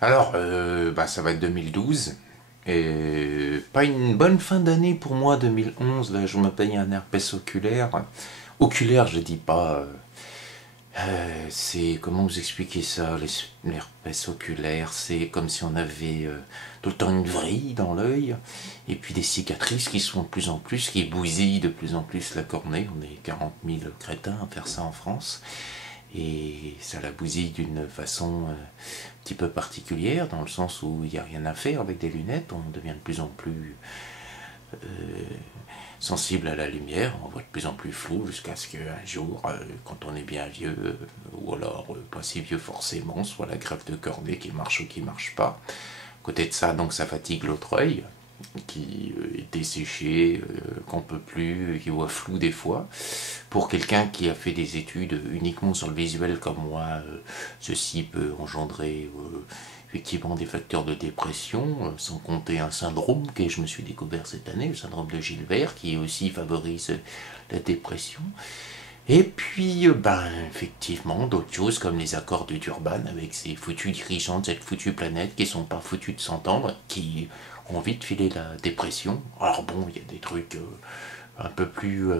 Alors, ça va être 2012. Et pas une bonne fin d'année pour moi, 2011. Là, je me paye un herpès oculaire. Oculaire, je dis pas. C'est comment vous expliquer ça, l'herpès oculaire? C'est comme si on avait tout le temps une vrille dans l'œil, et puis des cicatrices qui sont de plus en plus, qui bousillent de plus en plus la cornée. On est 40 000 crétins à faire ça en France. Et ça la bousille d'une façon un petit peu particulière, dans le sens où il n'y a rien à faire avec des lunettes. On devient de plus en plus sensible à la lumière, on voit de plus en plus flou jusqu'à ce qu'un jour, quand on est bien vieux, ou alors pas si vieux forcément, soit la greffe de cornée qui marche ou qui marche pas. À côté de ça, donc ça fatigue l'autre œil, qui est desséché, qu'on peut plus, qui voit flou des fois. Pour quelqu'un qui a fait des études uniquement sur le visuel comme moi, ceci peut engendrer effectivement des facteurs de dépression, sans compter un syndrome que je me suis découvert cette année, le syndrome de Gilbert, qui aussi favorise la dépression. Et puis, effectivement, d'autres choses comme les accords de Durban avec ces foutus dirigeants de cette foutue planète qui sont pas foutus de s'entendre, qui ont vite filé la dépression. Alors bon, il y a des trucs un peu plus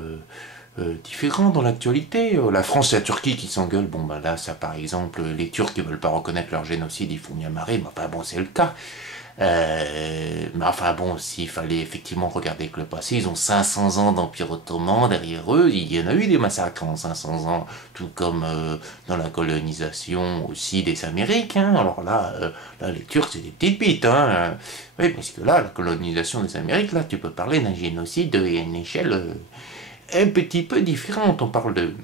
différents dans l'actualité. La France et la Turquie qui s'engueulent, bon ben là, ça par exemple, les Turcs qui veulent pas reconnaître leur génocide, ils font bien marrer, mais enfin bon, c'est le cas. Mais enfin bon, s'il fallait effectivement regarder que le passé, ils ont 500 ans d'Empire ottoman derrière eux, il y en a eu des massacres en 500 ans, tout comme dans la colonisation aussi des Américains. Alors là les Turcs c'est des petites bites, hein. Oui, parce que là, la colonisation des Amériques, là, tu peux parler d'un génocide à une échelle un petit peu différente. On parle de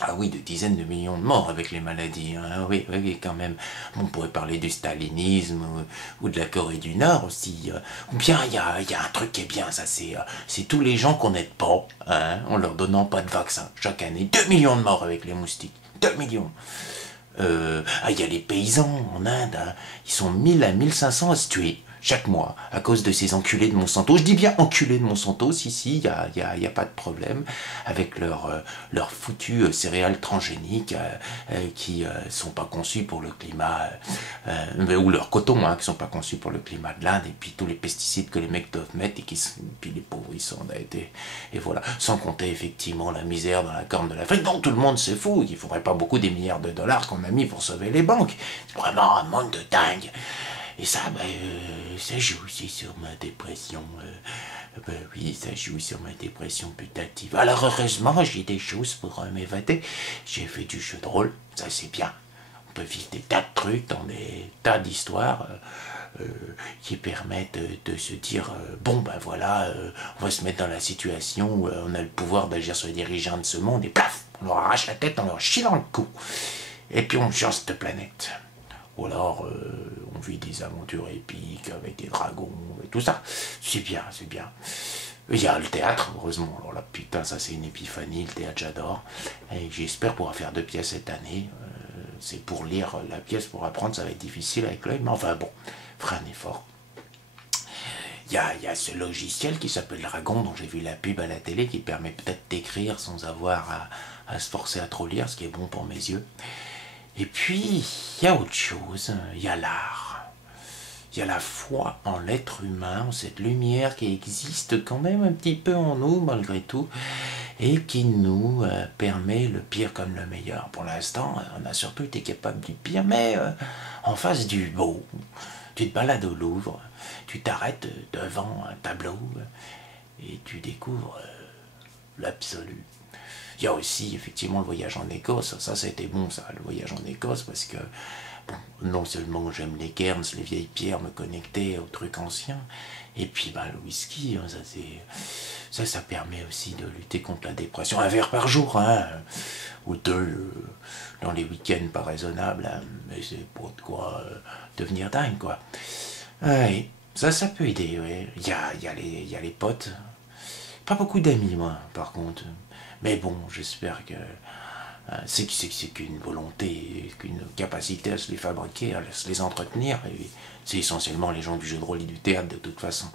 ah oui, de dizaines de millions de morts avec les maladies, hein. Oui, oui, oui, quand même. On pourrait parler du stalinisme ou de la Corée du Nord aussi. Ou bien il y a un truc qui est bien, ça c'est tous les gens qu'on n'aide pas, hein, en leur donnant pas de vaccin. Chaque année, 2 millions de morts avec les moustiques. 2 millions. Il y a les paysans en Inde, hein. Ils sont 1000 à 1500 à se tuer chaque mois à cause de ces enculés de Monsanto. Je dis bien enculés de Monsanto, si, y a pas de problème avec leurs foutus céréales transgéniques qui sont pas conçus pour le climat, ou leur coton, hein, qui sont pas conçus pour le climat de l'Inde, et puis tous les pesticides que les mecs doivent mettre, et puis les pauvres ils sont endettés, et voilà. Sans compter effectivement la misère dans la corne de l'Afrique, dont tout le monde se fout, il faudrait pas beaucoup des milliards de dollars qu'on a mis pour sauver les banques. C'est vraiment un monde de dingue. Et ça, ça joue aussi sur ma dépression. Oui, ça joue sur ma dépression putative. Alors heureusement, j'ai des choses pour m'évader. J'ai fait du jeu de rôle, ça c'est bien. On peut vivre des tas de trucs dans des tas d'histoires qui permettent de se dire bon ben voilà, on va se mettre dans la situation où on a le pouvoir d'agir sur les dirigeants de ce monde et paf, on leur arrache la tête, on leur chie dans le cou. Et puis on change de planète. Ou alors on vit des aventures épiques avec des dragons et tout ça. C'est bien, c'est bien. Il y a le théâtre, heureusement. Alors là, putain, ça c'est une épiphanie, le théâtre j'adore. Et j'espère pouvoir faire 2 pièces cette année. C'est pour lire la pièce, pour apprendre, ça va être difficile avec l'œil. Mais enfin bon, ferai un effort. Il y a ce logiciel qui s'appelle Dragon, dont j'ai vu la pub à la télé, qui permet peut-être d'écrire sans avoir à se forcer à trop lire, ce qui est bon pour mes yeux. Et puis, il y a autre chose, il y a l'art. Il y a la foi en l'être humain, en cette lumière qui existe quand même un petit peu en nous, malgré tout, et qui nous permet le pire comme le meilleur. Pour l'instant, on a surtout été capable du pire, mais en face du beau. Tu te balades au Louvre, tu t'arrêtes devant un tableau et tu découvres l'absolu. Il y a aussi effectivement le voyage en Écosse, ça a été bon ça, le voyage en Écosse, parce que bon, non seulement j'aime les cairns, les vieilles pierres, me connecter aux trucs anciens, et puis le whisky, hein, ça permet aussi de lutter contre la dépression. Un verre par jour, hein, ou deux dans les week-ends pas raisonnables, hein, mais c'est pour de quoi devenir dingue quoi. Ouais, ça peut aider, ouais. Il y a les potes. Pas beaucoup d'amis, moi, par contre. Mais bon, j'espère que c'est qu'une volonté, qu'une capacité à se les fabriquer, à se les entretenir. Et c'est essentiellement les gens du jeu de rôle et du théâtre, de toute façon.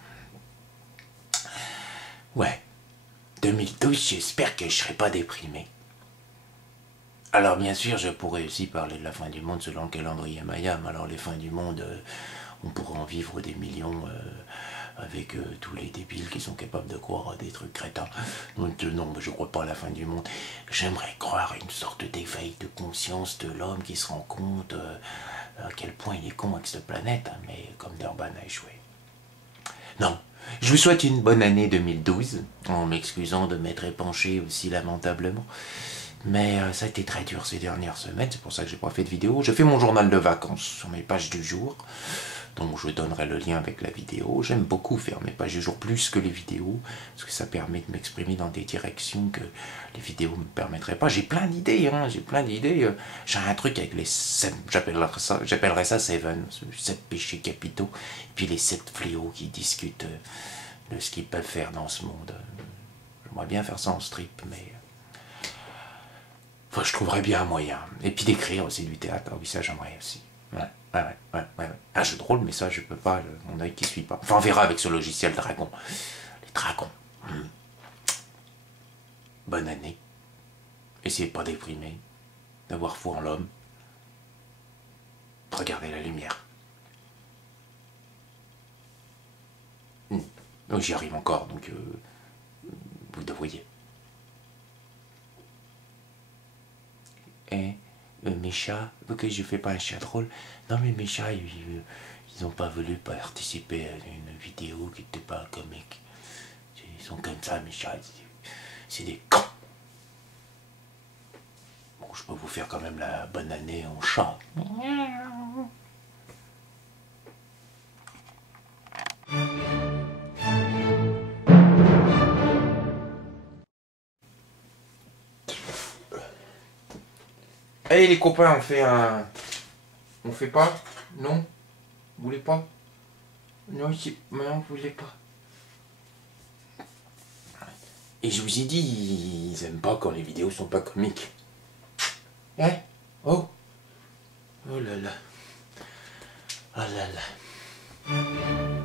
Ouais, 2012, j'espère que je serai pas déprimé. Alors bien sûr, je pourrais aussi parler de la fin du monde selon le calendrier Maya, mais alors les fins du monde, on pourrait en vivre des millions avec tous les débiles qui sont capables de croire à des trucs crétins. Donc non, je crois pas à la fin du monde. J'aimerais croire à une sorte d'éveil de conscience de l'homme qui se rend compte à quel point il est con avec cette planète, hein, mais comme Durban a échoué. Non. Je vous souhaite une bonne année 2012, en m'excusant de m'être épanché aussi lamentablement. Mais ça a été très dur ces dernières semaines, c'est pour ça que j'ai pas fait de vidéo. Je fais mon journal de vacances sur mes pages du jour, donc je donnerai le lien avec la vidéo. J'aime beaucoup faire mes pages du jour plus que les vidéos, parce que ça permet de m'exprimer dans des directions que les vidéos ne me permettraient pas. J'ai plein d'idées, hein, j'ai plein d'idées. J'ai un truc avec les 7, j'appellerais ça Seven, 7 péchés capitaux, et puis les 7 fléaux qui discutent de ce qu'ils peuvent faire dans ce monde. J'aimerais bien faire ça en strip, mais... Enfin, je trouverais bien un moyen. Et puis d'écrire aussi du théâtre. Ah oui, ça j'aimerais aussi. Ouais. Un jeu de rôle, mais ça je peux pas, mon œil qui suit pas. Enfin, on verra avec ce logiciel Dragon. Les dragons. Bonne année. Essayez de pas déprimer. D'avoir foi en l'homme. Regardez la lumière. Oh, j'y arrive encore, donc vous devriez. Et mes chats, que je fais pas un chat drôle. Non mais mes chats, ils ont pas voulu participer à une vidéo qui n'était pas comique. Ils sont comme ça, mes chats. C'est des cons. Bon, je peux vous faire quand même la bonne année en chat. Allez les copains, on fait un... On fait pas? Non? Vous voulez pas? Non, vous voulez pas. Et je vous ai dit, ils aiment pas quand les vidéos sont pas comiques. Hein? Oh? Oh là là. Oh là là.